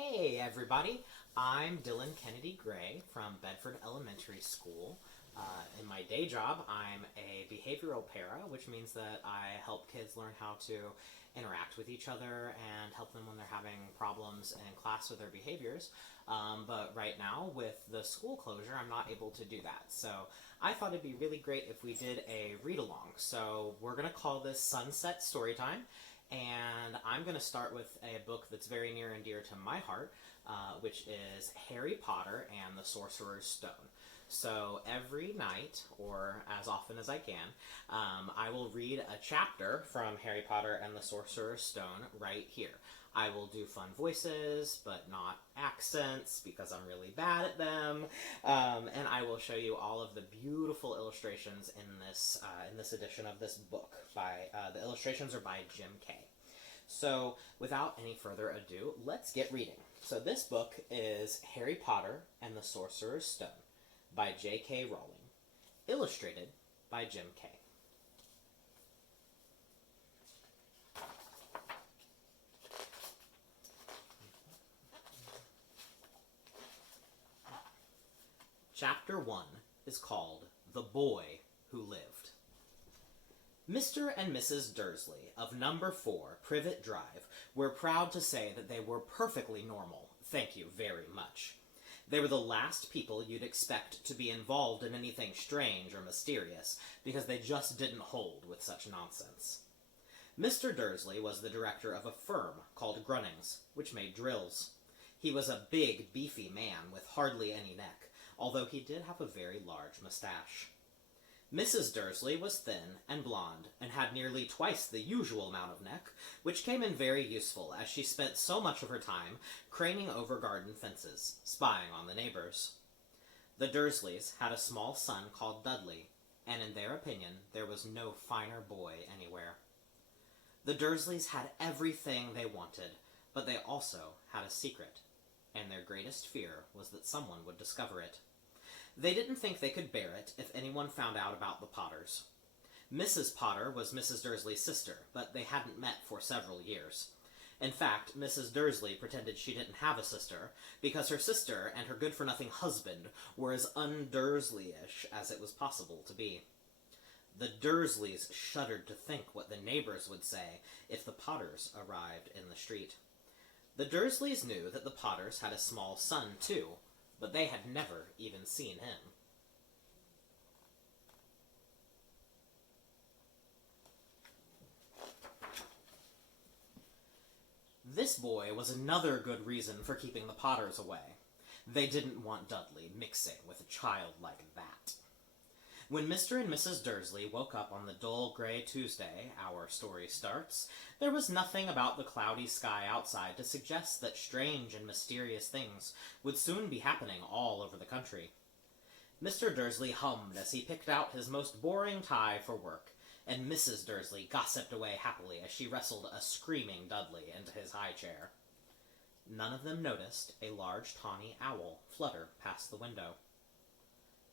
Hey everybody, I'm Dylan Kennedy Gray from Bedford Elementary School. In my day job, I'm a behavioral para, which means that I help kids learn how to interact with each other and help them when they're having problems in class with their behaviors. But right now, with the school closure, I'm not able to do that. So I thought it'd be really great if we did a read-along. So we're going to call this Sunset Storytime. And I'm going to start with a book that's very near and dear to my heart, which is Harry Potter and the Sorcerer's Stone. So every night, or as often as I can, I will read a chapter from Harry Potter and the Sorcerer's Stone right here. I will do fun voices, but not accents, because I'm really bad at them. And I will show you all of the beautiful illustrations in this edition of this book. The illustrations are by Jim Kay. So, without any further ado, let's get reading. So this book is Harry Potter and the Sorcerer's Stone by J.K. Rowling, illustrated by Jim Kay. Chapter 1 is called The Boy Who Lived. Mr. and Mrs. Dursley of number 4 Privet Drive were proud to say that they were perfectly normal, thank you very much. They were the last people you'd expect to be involved in anything strange or mysterious, because they just didn't hold with such nonsense. Mr. Dursley was the director of a firm called Grunnings, which made drills. He was a big, beefy man with hardly any neck, although he did have a very large mustache. Mrs. Dursley was thin and blonde, and had nearly twice the usual amount of neck, which came in very useful as she spent so much of her time craning over garden fences, spying on the neighbors. The Dursleys had a small son called Dudley, and in their opinion there was no finer boy anywhere. The Dursleys had everything they wanted, but they also had a secret, and their greatest fear was that someone would discover it. They didn't think they could bear it if anyone found out about the Potters. Mrs. Potter was Mrs. Dursley's sister, but they hadn't met for several years. In fact, Mrs. Dursley pretended she didn't have a sister, because her sister and her good-for-nothing husband were as un-Dursley-ish as it was possible to be. The Dursleys shuddered to think what the neighbors would say if the Potters arrived in the street. The Dursleys knew that the Potters had a small son, too, but they had never even seen him. This boy was another good reason for keeping the Potters away. They didn't want Dudley mixing with a child like that. When Mr. and Mrs. Dursley woke up on the dull gray Tuesday our story starts, there was nothing about the cloudy sky outside to suggest that strange and mysterious things would soon be happening all over the country. Mr. Dursley hummed as he picked out his most boring tie for work, and Mrs. Dursley gossiped away happily as she wrestled a screaming Dudley into his high chair. None of them noticed a large tawny owl flutter past the window.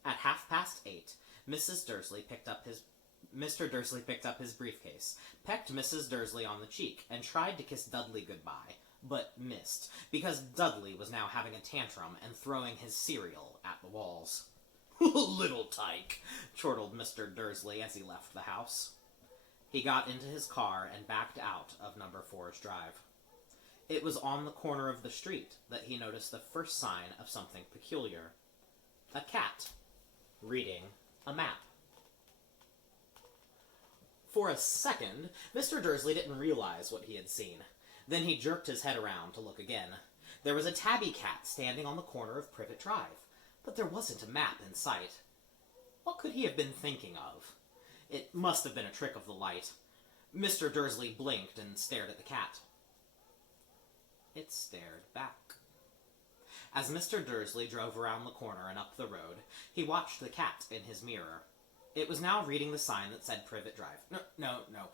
At 8:30, Mr. Dursley picked up his briefcase, pecked Mrs. Dursley on the cheek, and tried to kiss Dudley goodbye, but missed, because Dudley was now having a tantrum and throwing his cereal at the walls. "Little tyke," chortled Mr. Dursley as he left the house. He got into his car and backed out of number 4's drive. It was on the corner of the street that he noticed the first sign of something peculiar. A cat, reading a map. For a second, Mr. Dursley didn't realize what he had seen. Then he jerked his head around to look again. There was a tabby cat standing on the corner of Privet Drive, but there wasn't a map in sight. What could he have been thinking of? It must have been a trick of the light. Mr. Dursley blinked and stared at the cat. It stared back. As Mr. Dursley drove around the corner and up the road, he watched the cat in his mirror. It was now reading the sign that said Privet Drive. No.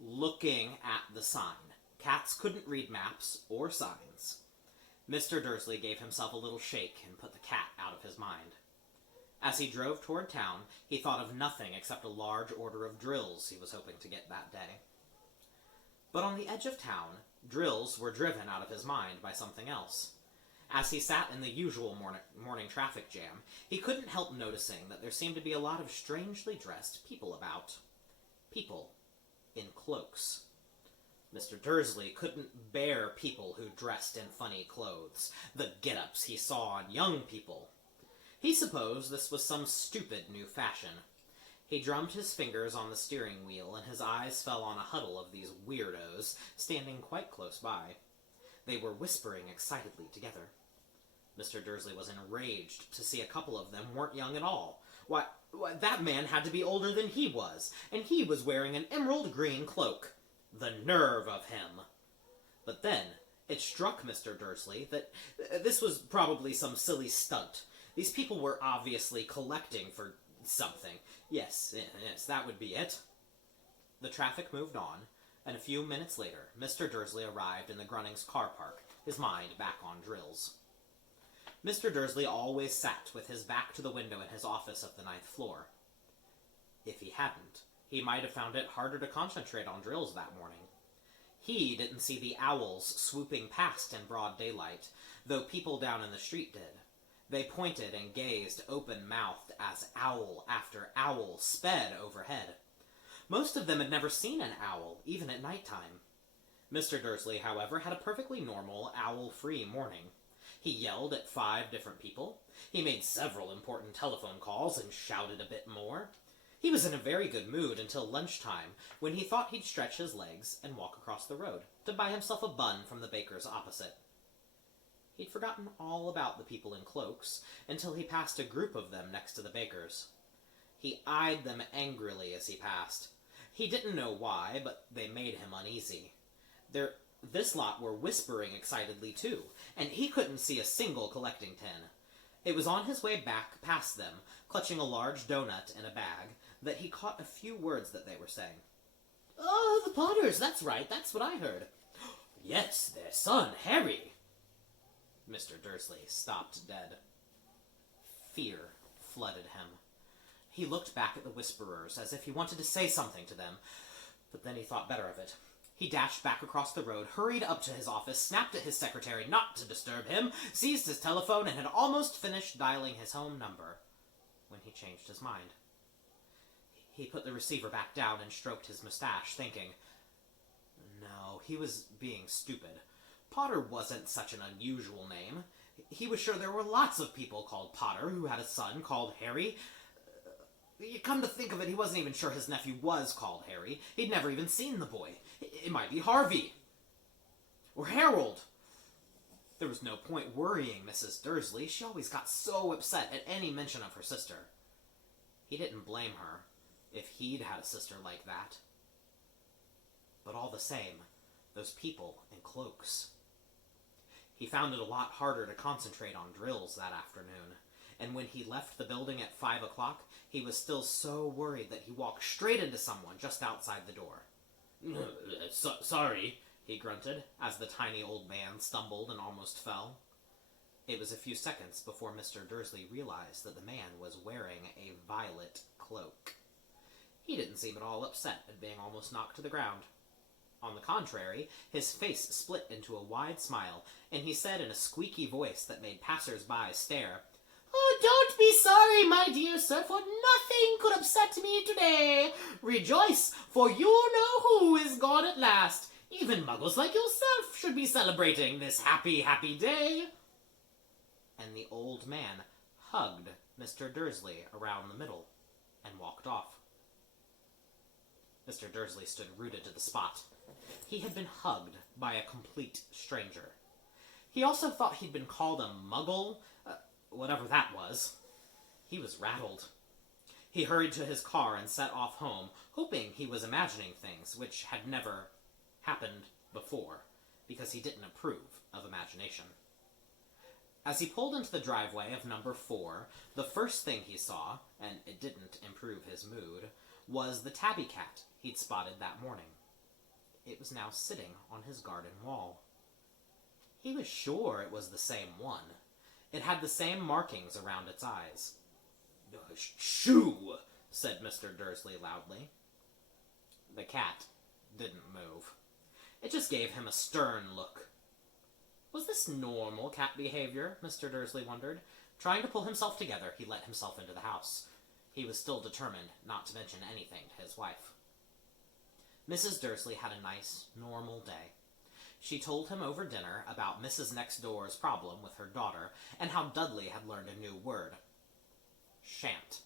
Looking at the sign. Cats couldn't read maps or signs. Mr. Dursley gave himself a little shake and put the cat out of his mind. As he drove toward town, he thought of nothing except a large order of drills he was hoping to get that day. But on the edge of town, drills were driven out of his mind by something else. As he sat in the usual morning traffic jam, he couldn't help noticing that there seemed to be a lot of strangely dressed people about. People in cloaks. Mr. Dursley couldn't bear people who dressed in funny clothes, the get-ups he saw on young people. He supposed this was some stupid new fashion. He drummed his fingers on the steering wheel, and his eyes fell on a huddle of these weirdos standing quite close by. They were whispering excitedly together. Mr. Dursley was enraged to see a couple of them weren't young at all. Why, that man had to be older than he was, and he was wearing an emerald green cloak. The nerve of him! But then, it struck Mr. Dursley that this was probably some silly stunt. These people were obviously collecting for something. Yes, that would be it. The traffic moved on, and a few minutes later, Mr. Dursley arrived in the Grunnings' car park, his mind back on drills. Mr. Dursley always sat with his back to the window in his office of the 9th floor. If he hadn't, he might have found it harder to concentrate on drills that morning. He didn't see the owls swooping past in broad daylight, though people down in the street did. They pointed and gazed open-mouthed as owl after owl sped overhead. Most of them had never seen an owl, even at nighttime. Mr. Dursley, however, had a perfectly normal, owl-free morning. He yelled at 5 different people. He made several important telephone calls and shouted a bit more. He was in a very good mood until lunchtime, when he thought he'd stretch his legs and walk across the road to buy himself a bun from the baker's opposite. He'd forgotten all about the people in cloaks until he passed a group of them next to the baker's. He eyed them angrily as he passed. He didn't know why, but they made him uneasy. This lot were whispering excitedly too, and he couldn't see a single collecting tin. It was on his way back past them, clutching a large donut in a bag, that he caught a few words that they were saying. "Oh, the Potters, that's right, that's what I heard." "Yes, their son, Harry." Mr. Dursley stopped dead. Fear flooded him. He looked back at the whisperers as if he wanted to say something to them, but then he thought better of it. He dashed back across the road, hurried up to his office, snapped at his secretary not to disturb him, seized his telephone, and had almost finished dialing his home number when he changed his mind. He put the receiver back down and stroked his mustache, thinking, no, he was being stupid. Potter wasn't such an unusual name. He was sure there were lots of people called Potter who had a son called Harry. You come to think of it, he wasn't even sure his nephew was called Harry. He'd never even seen the boy. It might be Harvey. Or Harold. There was no point worrying Mrs. Dursley. She always got so upset at any mention of her sister. He didn't blame her if he'd had a sister like that. But all the same, those people in cloaks. He found it a lot harder to concentrate on drills that afternoon, and when he left the building at 5 o'clock, he was still so worried that he walked straight into someone just outside the door. Sorry, he grunted, as the tiny old man stumbled and almost fell. It was a few seconds before Mr. Dursley realized that the man was wearing a violet cloak. He didn't seem at all upset at being almost knocked to the ground. On the contrary, his face split into a wide smile, and he said in a squeaky voice that made passers-by stare, "Oh, don't be sorry, my dear sir, for nothing could upset me today. Rejoice, for you know who is gone at last. Even muggles like yourself should be celebrating this happy, happy day." And the old man hugged Mr. Dursley around the middle and walked off. Mr. Dursley stood rooted to the spot. He had been hugged by a complete stranger. He also thought he'd been called a muggle, whatever that was. He was rattled. He hurried to his car and set off home, hoping he was imagining things which had never happened before, because he didn't approve of imagination. As he pulled into the driveway of number 4, the first thing he saw, and it didn't improve his mood, was the tabby cat he'd spotted that morning. It was now sitting on his garden wall. He was sure it was the same one. It had the same markings around its eyes. "Shoo!" said Mr. Dursley loudly. The cat didn't move. It just gave him a stern look. Was this normal cat behavior? Mr. Dursley wondered. Trying to pull himself together, he let himself into the house. He was still determined not to mention anything to his wife. Mrs. Dursley had a nice, normal day. She told him over dinner about Mrs. Next Door's problem with her daughter and how Dudley had learned a new word. Shan't.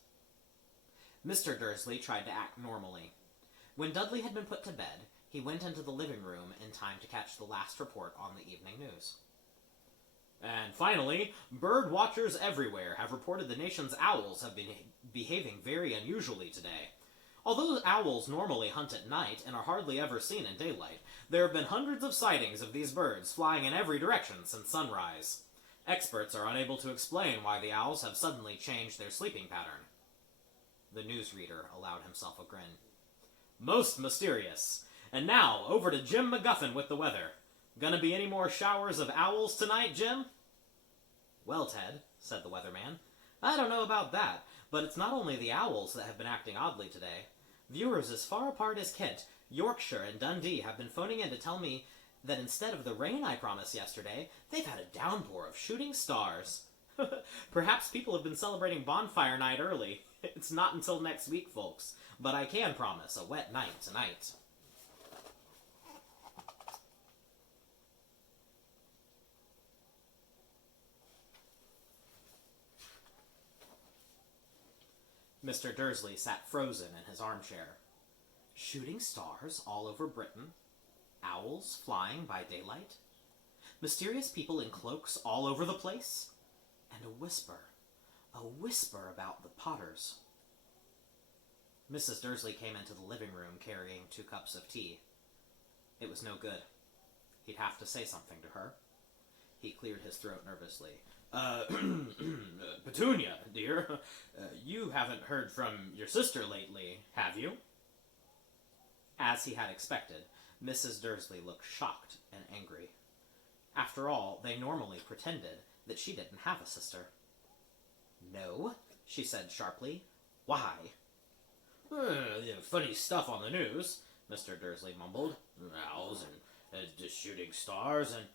Mr. Dursley tried to act normally. When Dudley had been put to bed, he went into the living room in time to catch the last report on the evening news. And finally, bird watchers everywhere have reported the nation's owls have been behaving very unusually today. Although owls normally hunt at night and are hardly ever seen in daylight, there have been hundreds of sightings of these birds flying in every direction since sunrise. Experts are unable to explain why the owls have suddenly changed their sleeping pattern. The newsreader allowed himself a grin. Most mysterious. And now, over to Jim McGuffin with the weather. Gonna be any more showers of owls tonight, Jim? Well, Ted, said the weatherman, I don't know about that, but it's not only the owls that have been acting oddly today. Viewers as far apart as Kent, Yorkshire, and Dundee have been phoning in to tell me that instead of the rain I promised yesterday, they've had a downpour of shooting stars. Perhaps people have been celebrating bonfire night early. It's not until next week, folks, but I can promise a wet night tonight. Mr. Dursley sat frozen in his armchair. Shooting stars all over Britain? Owls flying by daylight? Mysterious people in cloaks all over the place? And a whisper about the Potters. Mrs. Dursley came into the living room carrying 2 cups of tea. It was no good. He'd have to say something to her. He cleared his throat nervously. Petunia, dear, you haven't heard from your sister lately, have you? As he had expected, Mrs. Dursley looked shocked and angry. After all, they normally pretended that she didn't have a sister. No, she said sharply. Why? Funny stuff on the news, Mr. Dursley mumbled. Owls and just shooting stars, and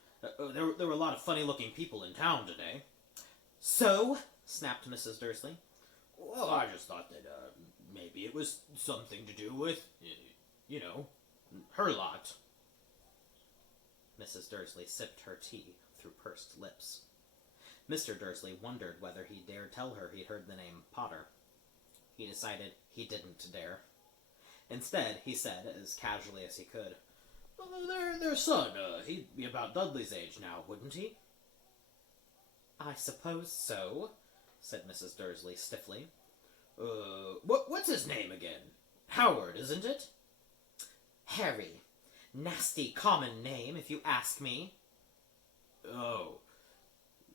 there were a lot of funny-looking people in town today. So? Snapped Mrs. Dursley. Well, I just thought that maybe it was something to do with, her lot. Mrs. Dursley sipped her tea through pursed lips. Mr. Dursley wondered whether he dared tell her he'd heard the name Potter. He decided he didn't dare. Instead, he said, as casually as he could, their son, he'd be about Dudley's age now, wouldn't he? I suppose so, said Mrs. Dursley stiffly. What's his name again? Howard, isn't it? Harry. Nasty common name, if you ask me. Oh,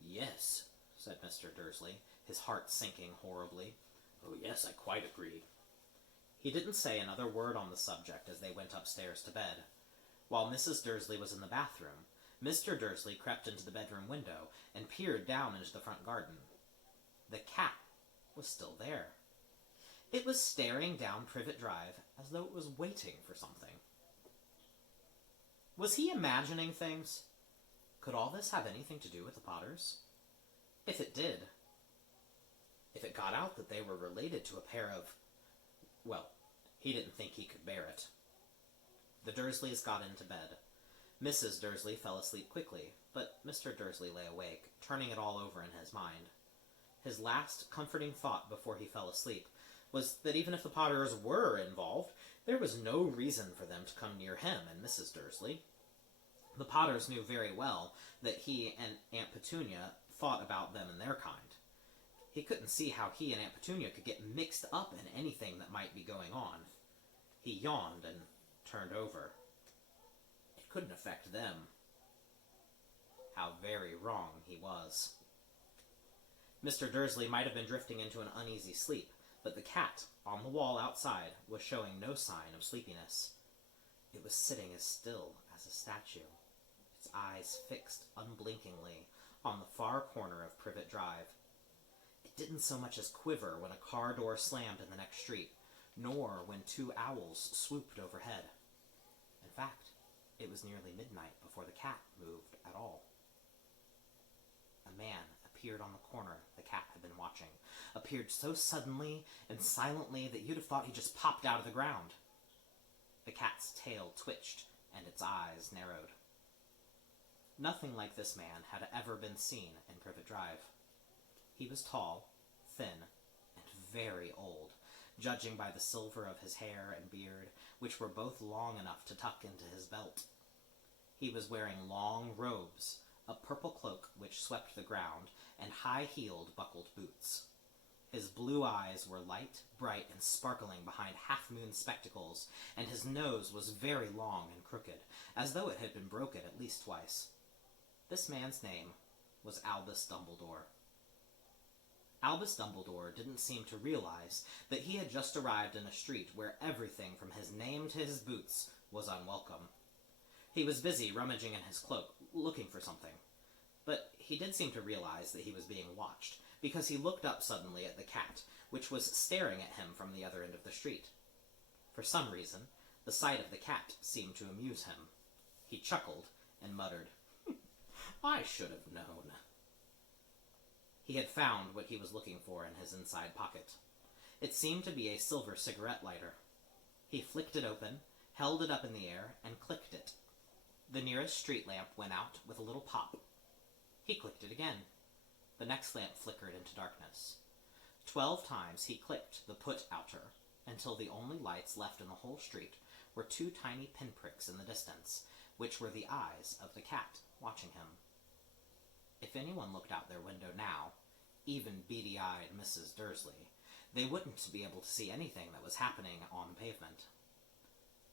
yes, said Mr. Dursley, his heart sinking horribly. Oh, yes, I quite agree. He didn't say another word on the subject as they went upstairs to bed. While Mrs. Dursley was in the bathroom, Mr. Dursley crept into the bedroom window and peered down into the front garden. The cat was still there. It was staring down Privet Drive as though it was waiting for something. Was he imagining things? Could all this have anything to do with the Potters? If it did, if it got out that they were related to a pair of... Well, he didn't think he could bear it. The Dursleys got into bed. Mrs. Dursley fell asleep quickly, but Mr. Dursley lay awake, turning it all over in his mind. His last comforting thought before he fell asleep was that even if the Potters were involved, there was no reason for them to come near him and Mrs. Dursley. The Potters knew very well that he and Aunt Petunia thought about them and their kind. He couldn't see how he and Aunt Petunia could get mixed up in anything that might be going on. He yawned and turned over. It couldn't affect them. How very wrong he was. Mr. Dursley might have been drifting into an uneasy sleep, but the cat, on the wall outside, was showing no sign of sleepiness. It was sitting as still as a statue, its eyes fixed unblinkingly on the far corner of Privet Drive. It didn't so much as quiver when a car door slammed in the next street, nor when 2 owls swooped overhead. In fact, it was nearly midnight before the cat moved at all. appeared on the corner the cat had been watching, appeared so suddenly and silently that you'd have thought he just popped out of the ground. The cat's tail twitched, and its eyes narrowed. Nothing like this man had ever been seen in Privet Drive. He was tall, thin, and very old, judging by the silver of his hair and beard, which were both long enough to tuck into his belt. He was wearing long robes, a purple cloak which swept the ground, and high-heeled buckled boots. His blue eyes were light, bright, and sparkling behind half-moon spectacles, and his nose was very long and crooked, as though it had been broken at least twice. This man's name was Albus Dumbledore. Albus Dumbledore didn't seem to realize that he had just arrived in a street where everything from his name to his boots was unwelcome. He was busy rummaging in his cloak, looking for something. But he did seem to realize that he was being watched, because he looked up suddenly at the cat, which was staring at him from the other end of the street. For some reason, the sight of the cat seemed to amuse him. He chuckled and muttered, "I should have known." He had found what he was looking for in his inside pocket. It seemed to be a silver cigarette lighter. He flicked it open, held it up in the air, and clicked it. The nearest street lamp went out with a little pop. He clicked it again. The next lamp flickered into darkness. 12 times he clicked the put-outer, until the only lights left in the whole street were 2 tiny pinpricks in the distance, which were the eyes of the cat watching him. If anyone looked out their window now, even beady-eyed Mrs. Dursley, they wouldn't be able to see anything that was happening on the pavement.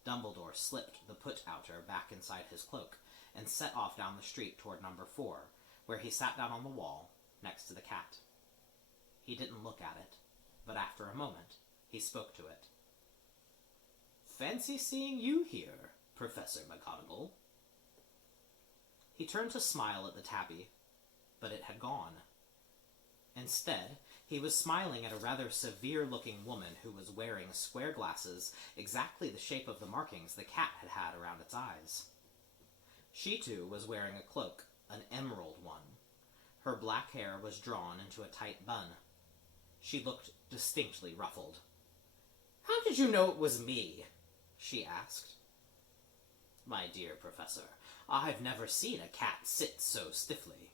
Dumbledore slipped the put-outer back inside his cloak and set off down the street toward number 4, where he sat down on the wall next to the cat. He didn't look at it, but after a moment, he spoke to it. "Fancy seeing you here, Professor McGonagall." He turned to smile at the tabby, but it had gone. Instead, he was smiling at a rather severe-looking woman who was wearing square glasses exactly the shape of the markings the cat had had around its eyes. She, too, was wearing a cloak, an emerald one. Her black hair was drawn into a tight bun. She looked distinctly ruffled. "How did you know it was me?" she asked. "My dear Professor, I've never seen a cat sit so stiffly."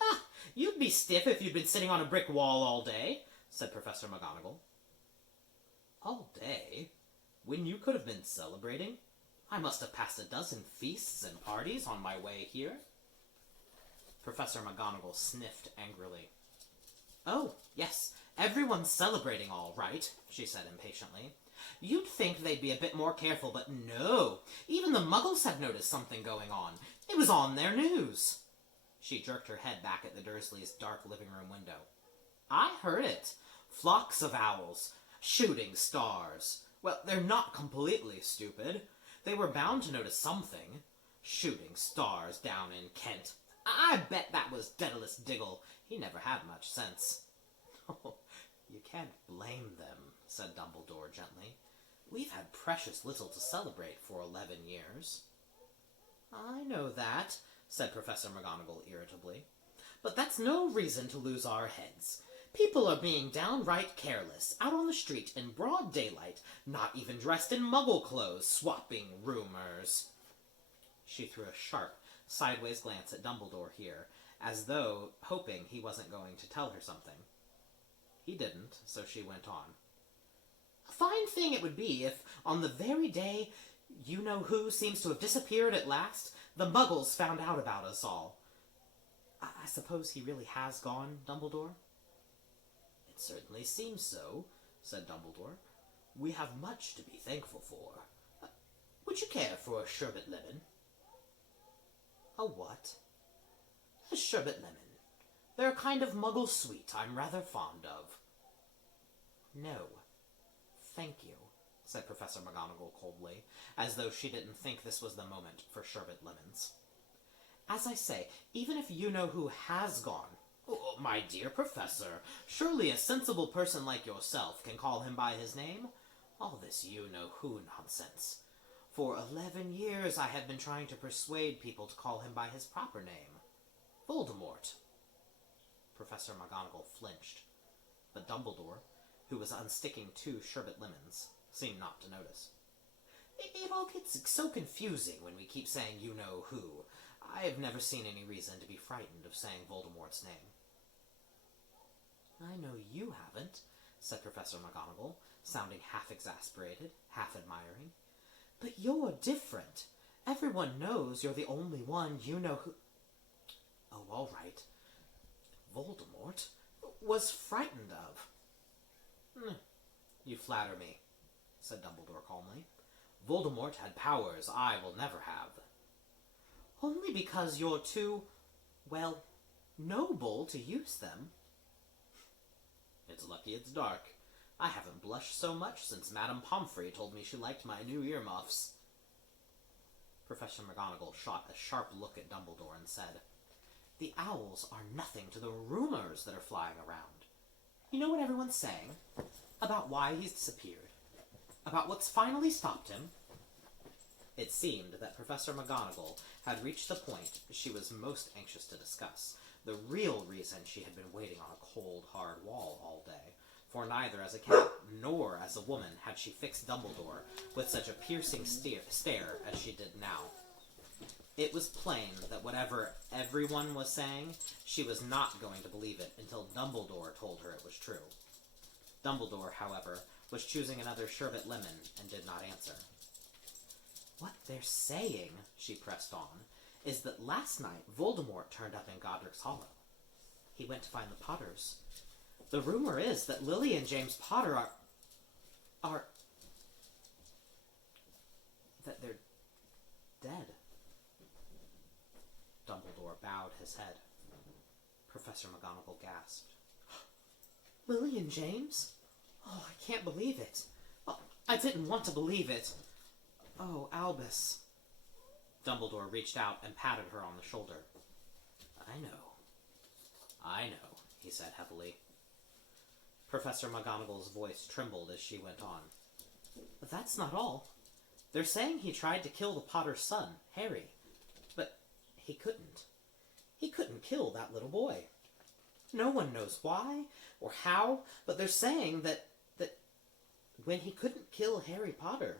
"Ah, you'd be stiff if you'd been sitting on a brick wall all day," said Professor McGonagall. "All day? When you could have been celebrating? I must have passed a dozen feasts and parties on my way here." Professor McGonagall sniffed angrily. "Oh, yes, everyone's celebrating all right," she said impatiently. "You'd think they'd be a bit more careful, but no. Even the Muggles have noticed something going on. It was on their news." She jerked her head back at the Dursleys' dark living room window. "I heard it. Flocks of owls. Shooting stars. Well, they're not completely stupid. They were bound to notice something. Shooting stars down in Kent. I bet that was Daedalus Diggle. He never had much sense." "Oh, you can't blame them," said Dumbledore gently. "We've had precious little to celebrate for 11 years. "I know that," said Professor McGonagall irritably. "But that's no reason to lose our heads. People are being downright careless, out on the street in broad daylight, not even dressed in Muggle clothes, swapping rumors." She threw a sharp, sideways glance at Dumbledore here, as though hoping he wasn't going to tell her something. He didn't, so she went on. "A fine thing it would be if, on the very day you-know-who seems to have disappeared at last, the Muggles found out about us all." I suppose he really has gone, Dumbledore?" "It certainly seems so," said Dumbledore. "We have much to be thankful for. Would you care for a sherbet lemon?" "A what?" "A sherbet lemon. They're a kind of Muggle sweet I'm rather fond of." "No, thank you," said Professor McGonagall coldly, as though she didn't think this was the moment for sherbet lemons. "As I say, even if you-know-who has gone—" "Oh, my dear Professor, surely a sensible person like yourself can call him by his name? All this you-know-who nonsense. For 11 years I have been trying to persuade people to call him by his proper name. Voldemort." Professor McGonagall flinched. But Dumbledore, who was unsticking 2 sherbet lemons, seemed not to notice. It all gets so confusing when we keep saying you-know-who. I have never seen any reason to be frightened of saying Voldemort's name. I know you haven't, said Professor McGonagall, sounding half exasperated, half admiring. But you're different. Everyone knows you're the only one you-know-who... Oh, all right. Voldemort was frightened of. You flatter me, said Dumbledore calmly. Voldemort had powers I will never have. Only because you're too, well, noble to use them. It's lucky it's dark. I haven't blushed so much since Madame Pomfrey told me she liked my new earmuffs. Professor McGonagall shot a sharp look at Dumbledore and said, The owls are nothing to the rumors that are flying around. You know what everyone's saying? About why he's disappeared. About what's finally stopped him. It seemed that Professor McGonagall had reached the point she was most anxious to discuss, the real reason she had been waiting on a cold, hard wall all day, for neither as a cat nor as a woman had she fixed Dumbledore with such a piercing stare as she did now. It was plain that whatever everyone was saying, she was not going to believe it until Dumbledore told her it was true. Dumbledore, however, was choosing another sherbet lemon and did not answer. What they're saying, she pressed on, is that last night Voldemort turned up in Godric's Hollow. He went to find the Potters. The rumor is that Lily and James Potter are... that they're dead. Dumbledore bowed his head. Professor McGonagall gasped. Lily and James? Oh, I can't believe it. Oh, I didn't want to believe it. Oh, Albus. Dumbledore reached out and patted her on the shoulder. I know, he said heavily. Professor McGonagall's voice trembled as she went on. But that's not all. They're saying he tried to kill the Potter's son, Harry. But he couldn't. He couldn't kill that little boy. No one knows why or how, but they're saying that when he couldn't kill Harry Potter,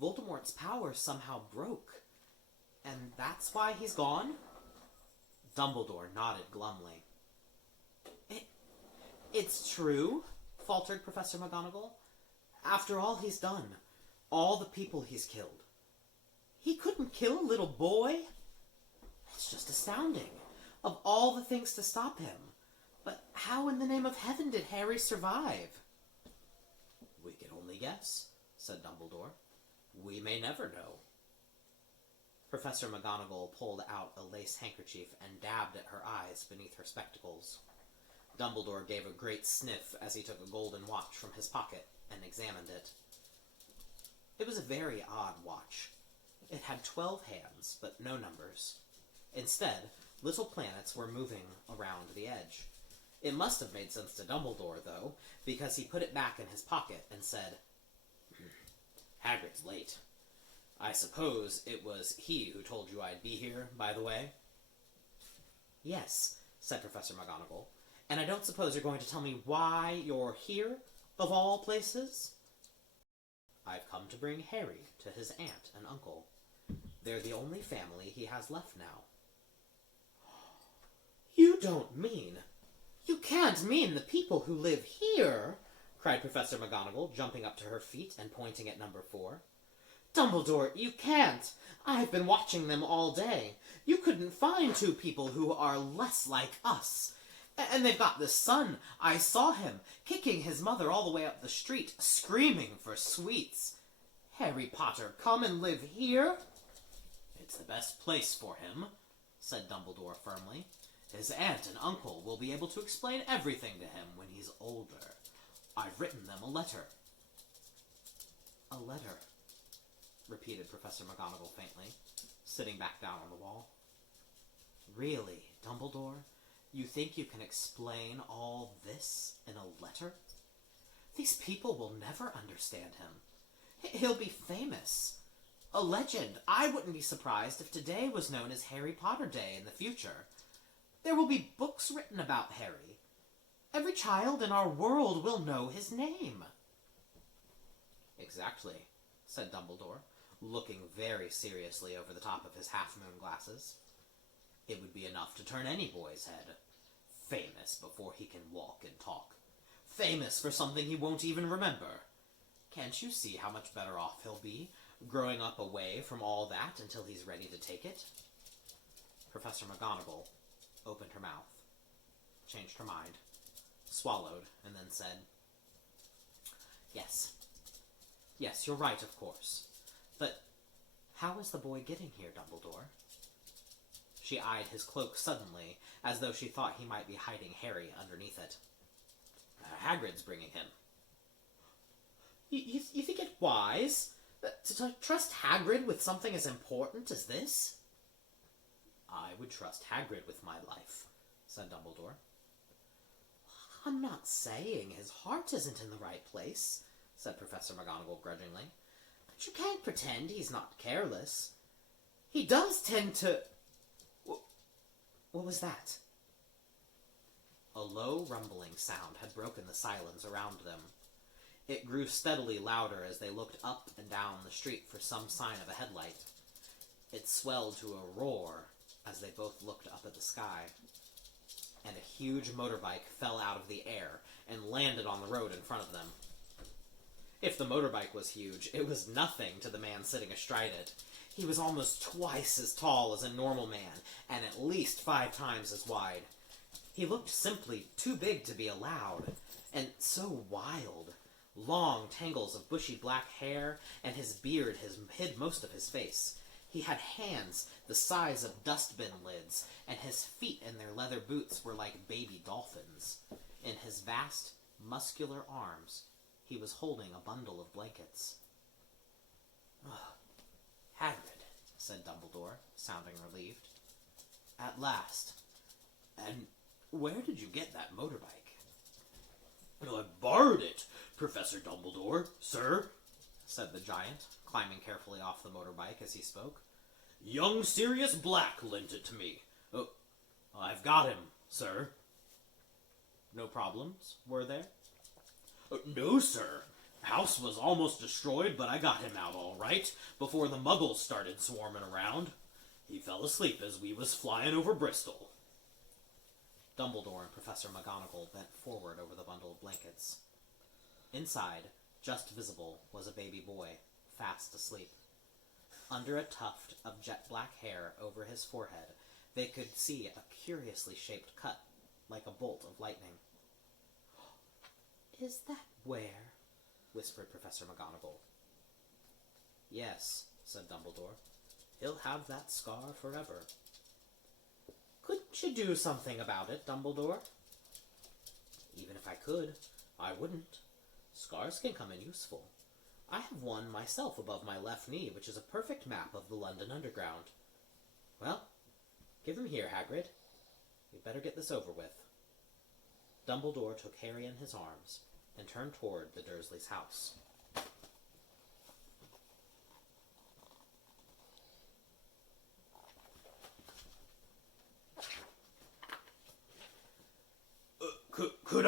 Voldemort's power somehow broke. And that's why he's gone? Dumbledore nodded glumly. It's true, faltered Professor McGonagall. After all he's done, all the people he's killed. He couldn't kill a little boy? It's just astounding. Of all the things to stop him. But how in the name of heaven did Harry survive? We can only guess, said Dumbledore. We may never know. Professor McGonagall pulled out a lace handkerchief and dabbed at her eyes beneath her spectacles. Dumbledore gave a great sniff as he took a golden watch from his pocket and examined it. It was a very odd watch. It had 12 hands, but no numbers. Instead, little planets were moving around the edge. It must have made sense to Dumbledore, though, because he put it back in his pocket and said, Hagrid's late. I suppose it was he who told you I'd be here, by the way? Yes, said Professor McGonagall. And I don't suppose you're going to tell me why you're here, of all places? I've come to bring Harry to his aunt and uncle. They're the only family he has left now. You don't mean... You can't mean the people who live here, cried Professor McGonagall, jumping up to her feet and pointing at number 4. Dumbledore, you can't. I've been watching them all day. You couldn't find 2 people who are less like us. And they've got this son. I saw him, kicking his mother all the way up the street, screaming for sweets. Harry Potter, come and live here? It's the best place for him, said Dumbledore firmly. His aunt and uncle will be able to explain everything to him when he's older. I've written them a letter. A letter, repeated Professor McGonagall faintly, sitting back down on the wall. Really, Dumbledore? You think you can explain all this in a letter? These people will never understand him. He'll be famous. A legend. I wouldn't be surprised if today was known as Harry Potter Day in the future. There will be books written about Harry. Every child in our world will know his name." "Exactly," said Dumbledore, looking very seriously over the top of his half-moon glasses. "It would be enough to turn any boy's head. Famous before he can walk and talk. Famous for something he won't even remember. Can't you see how much better off he'll be, growing up away from all that until he's ready to take it?" Professor McGonagall opened her mouth, changed her mind, swallowed, and then said, Yes, you're right, of course. But how is the boy getting here, Dumbledore?" She eyed his cloak suddenly, as though she thought he might be hiding Harry underneath it. "Hagrid's bringing him." You think it wise to trust Hagrid with something as important as this?" "I would trust Hagrid with my life," said Dumbledore. "I'm not saying his heart isn't in the right place," said Professor McGonagall grudgingly. "But you can't pretend he's not careless. He does tend to... What was that?" A low rumbling sound had broken the silence around them. It grew steadily louder as they looked up and down the street for some sign of a headlight. It swelled to a roar as they both looked up at the sky, and a huge motorbike fell out of the air and landed on the road in front of them. If the motorbike was huge, it was nothing to the man sitting astride it. He was almost twice as tall as a normal man, and at least 5 times as wide. He looked simply too big to be allowed, and so wild. Long tangles of bushy black hair, and his beard hid most of his face. He had hands the size of dustbin lids, and his feet in their leather boots were like baby dolphins. In his vast, muscular arms, he was holding a bundle of blankets. "Hagrid," said Dumbledore, sounding relieved. "At last. And where did you get that motorbike?" "I borrowed it, Professor Dumbledore, sir," said the giant, climbing carefully off the motorbike as he spoke. "Young Sirius Black lent it to me. I've got him, sir." "No problems, were there?" "No, sir. House was almost destroyed, but I got him out all right, before the Muggles started swarming around. He fell asleep as we was flying over Bristol." Dumbledore and Professor McGonagall bent forward over the bundle of blankets. Inside, just visible, was a baby boy, fast asleep. Under a tuft of jet-black hair over his forehead, they could see a curiously shaped cut, like a bolt of lightning. "Is that where?" whispered Professor McGonagall. "Yes," said Dumbledore. "He'll have that scar forever." "Couldn't you do something about it, Dumbledore?" "Even if I could, I wouldn't. Scars can come in useful. I have one myself above my left knee, which is a perfect map of the London Underground. Well, give him here, Hagrid. We'd better get this over with." Dumbledore took Harry in his arms and turned toward the Dursleys' house. Could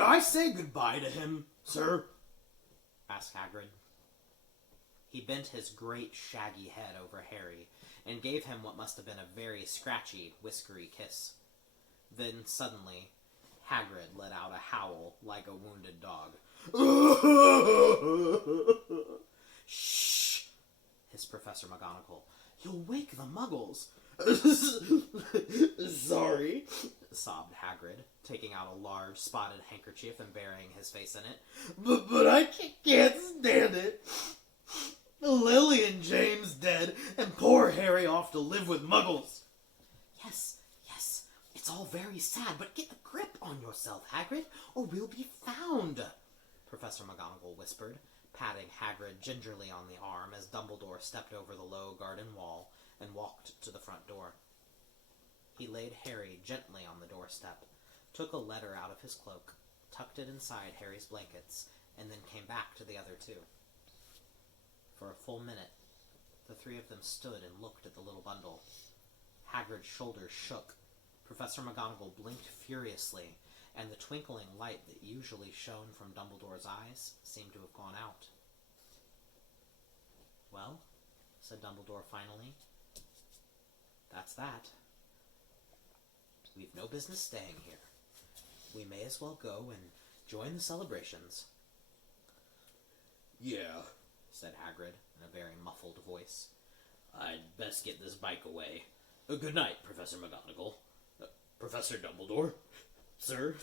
I say goodbye to him, sir?" asked Hagrid. He bent his great shaggy head over Harry and gave him what must have been a very scratchy, whiskery kiss. Then, suddenly, Hagrid let out a howl like a wounded dog. "Shh!" hissed Professor McGonagall. "You'll wake the Muggles." "Sorry," sobbed Hagrid, taking out a large spotted handkerchief and burying his face in it. But I can't stand it. Lily and James dead, and poor Harry off to live with Muggles." Yes, it's all very sad, but get a grip on yourself, Hagrid, or we'll be found," Professor McGonagall whispered, patting Hagrid gingerly on the arm as Dumbledore stepped over the low garden wall and walked to the front door. He laid Harry gently on the doorstep, took a letter out of his cloak, tucked it inside Harry's blankets, and then came back to the other two. For a full minute, the 3 of them stood and looked at the little bundle. Hagrid's shoulders shook, Professor McGonagall blinked furiously, and the twinkling light that usually shone from Dumbledore's eyes seemed to have gone out. "Well," said Dumbledore finally, "that's that. We've no business staying here. We may as well go and join the celebrations." "Yeah," said Hagrid in a very muffled voice. "I'd best get this bike away. Good night, Professor McGonagall. Professor Dumbledore, sir."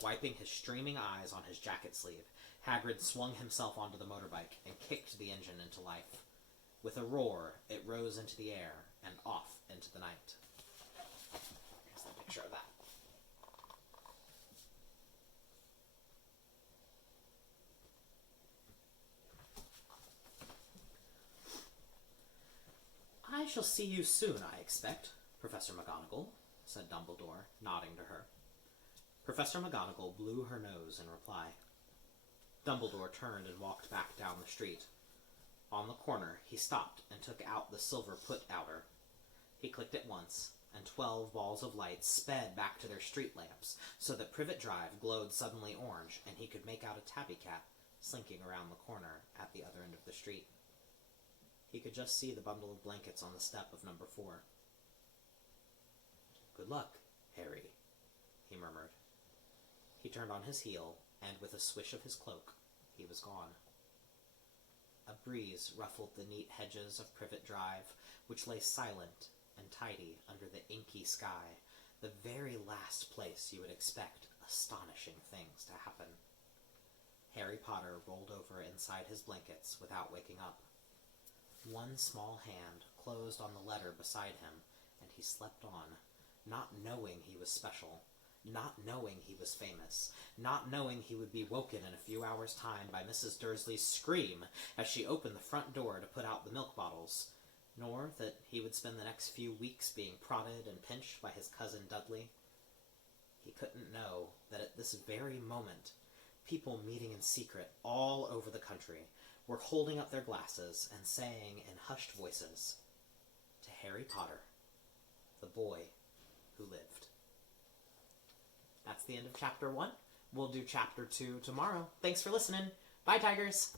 Wiping his streaming eyes on his jacket sleeve, Hagrid swung himself onto the motorbike and kicked the engine into life. With a roar, it rose into the air and off into the night. Here's the picture of that. "I shall see you soon, I expect, Professor McGonagall," said Dumbledore, nodding to her. Professor McGonagall blew her nose in reply. Dumbledore turned and walked back down the street. On the corner, he stopped and took out the silver put-outer. He clicked it once, and 12 balls of light sped back to their street lamps, so that Privet Drive glowed suddenly orange, and he could make out a tabby cat slinking around the corner at the other end of the street. He could just see the bundle of blankets on the step of number 4. "Good luck, Harry," he murmured. He turned on his heel, and with a swish of his cloak, he was gone. A breeze ruffled the neat hedges of Privet Drive, which lay silent and tidy under the inky sky, the very last place you would expect astonishing things to happen. Harry Potter rolled over inside his blankets without waking up. One small hand closed on the letter beside him, and he slept on, not knowing he was special, not knowing he was famous, not knowing he would be woken in a few hours' time by Mrs. Dursley's scream as she opened the front door to put out the milk bottles, nor that he would spend the next few weeks being prodded and pinched by his cousin Dudley. He couldn't know that at this very moment, people meeting in secret all over the country were holding up their glasses and saying in hushed voices, "To Harry Potter, the boy who lived." That's the end of Chapter 1. We'll do Chapter 2 tomorrow. Thanks for listening. Bye, Tigers!